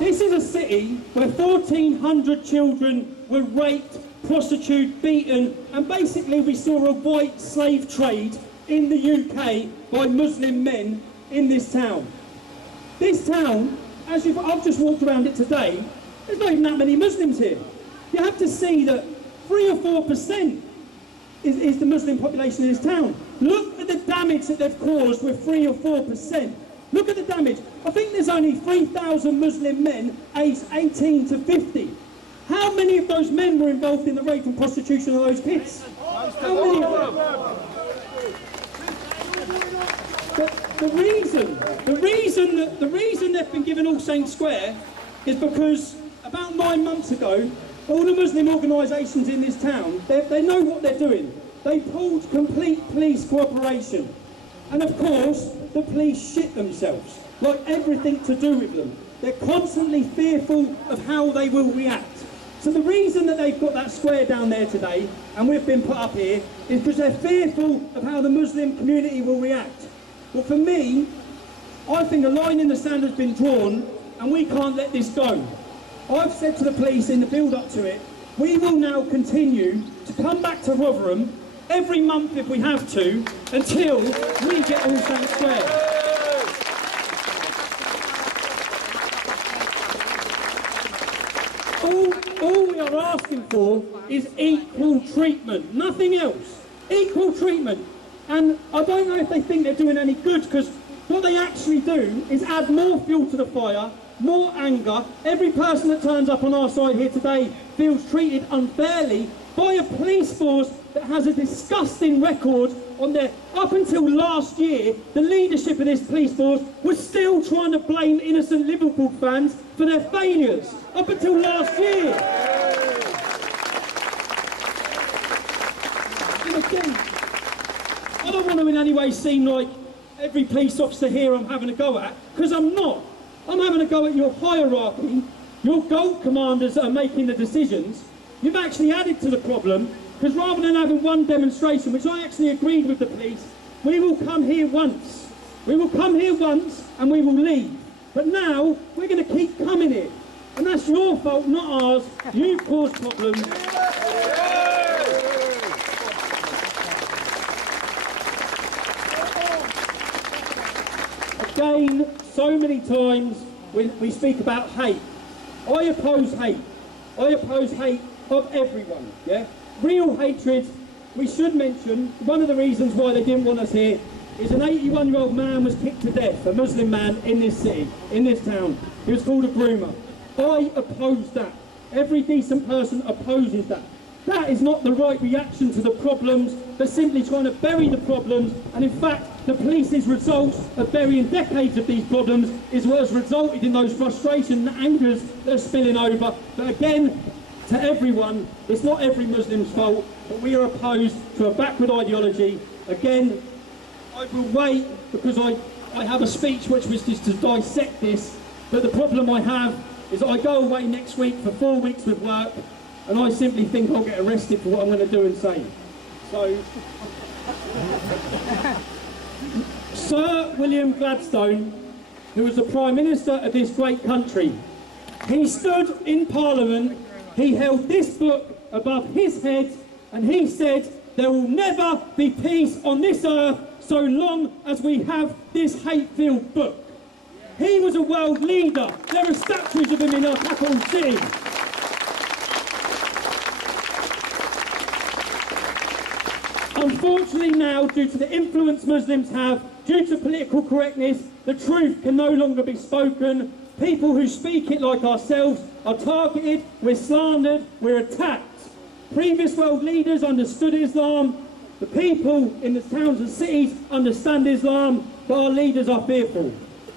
This is a city where 1,400 children were raped, prostituted, beaten, and basically we saw a white slave trade in the UK by Muslim men in this town. This town, I've just walked around it today, there's not even that many Muslims here. You have to see that 3 or 4% is the Muslim population in this town. Look at the damage that they've caused with 3 or 4%. Look at the damage. I think there's only 3,000 Muslim men aged 18 to 50. How many of those men were involved in the rape and prostitution of those kids? How many of them? The reason they've been given All Saints Square is because about 9 months ago, all the Muslim organisations in this town, they know what they're doing. They pulled complete police cooperation. And of course, the police shit themselves, like everything to do with them. They're constantly fearful of how they will react. So the reason that they've got that square down there today, and we've been put up here, is because they're fearful of how the Muslim community will react. Well, for me, I think a line in the sand has been drawn, and we can't let this go. I've said to the police in the build-up to it, we will now continue to come back to Rotherham every month if we have to, until we get All Saints Square. All we are asking for is equal treatment, nothing else. Equal treatment. And I don't know if they think they're doing any good, because what they actually do is add more fuel to the fire, more anger. Every person that turns up on our side here today feels treated unfairly by a police force that has a disgusting record on their... Up until last year, the leadership of this police force was still trying to blame innocent Liverpool fans for their failures. Up until last year. And again, I don't want to in any way seem like every police officer here I'm having a go at, because I'm not. I'm having a go at your hierarchy, your gold commanders that are making the decisions. You've actually added to the problem, because rather than having one demonstration, which I actually agreed with the police, we will come here once. We will come here once and we will leave. But now, we're going to keep coming here. And that's your fault, not ours. You caused problems. Again, so many times we speak about hate. I oppose hate. I oppose hate of everyone, yeah? Real hatred. We should mention, one of the reasons why they didn't want us here is an 81-year-old man was kicked to death, a Muslim man in this city, in this town. He was called a groomer. I oppose that. Every decent person opposes that. That is not the right reaction to the problems. They're simply trying to bury the problems, and in fact, the police's results of burying decades of these problems is what has resulted in those frustrations and angers that are spilling over. But again, to everyone, it's not every Muslim's fault, but we are opposed to a backward ideology. Again, I will wait, because I have a speech which was just to dissect this, but the problem I have is I go away next week for 4 weeks with work, and I simply think I'll get arrested for what I'm going to do and say. So, Sir William Gladstone, who was the Prime Minister of this great country, he stood in Parliament, he held this book above his head, and he said, there will never be peace on this earth so long as we have this hate-filled book. He was a world leader. There are statues of him in our capital city. Unfortunately now, due to the influence Muslims have, due to political correctness, the truth can no longer be spoken. People who speak it like ourselves are targeted, we're slandered, we're attacked. Previous world leaders understood Islam. The people in the towns and cities understand Islam, but our leaders are fearful.